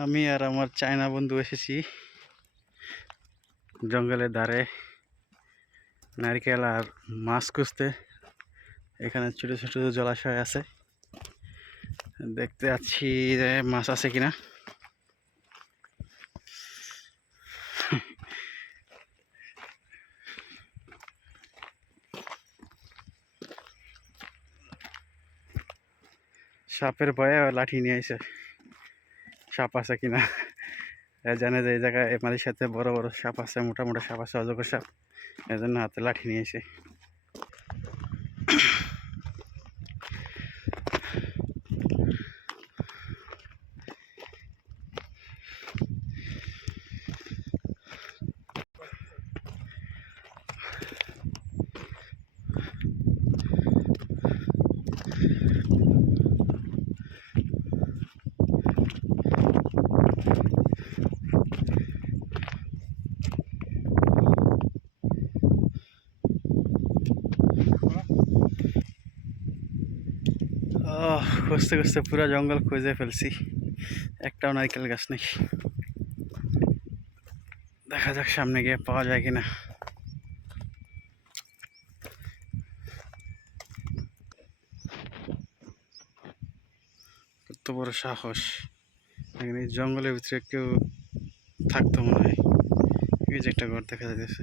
আমি আর আমার চায়না বন্ধু এসেছি জঙ্গলের ধারে নারকেল আর মাছ খুঁজতে। এখানে ছোট ছোট জলাশয় আছে, দেখতে যাচ্ছি যে মাছ আছে কিনা। সাপের ভয়ে লাঠি নিয়ে আইছে, সাপ আছে কিনা। জানে যে এই জায়গায় মাঝে সাথে বড় বড় সাপ আছে, মোটা মোটা সাপ আছে, অজগর সাপ। এজন্য হাতে লাঠি নিয়ে আইছে। খুঁজতে খুঁজতে পুরো জঙ্গল খুঁজে ফেলছি, একটাও নারকেল গাছ নেই। দেখা যাক সামনে গিয়ে পাওয়া যায় কিনা। কত বড় সাহস, এখানে জঙ্গলের ভিতরে কেউ থাকতো মনে হয়। এই যে একটা ঘর দেখা যাচ্ছে।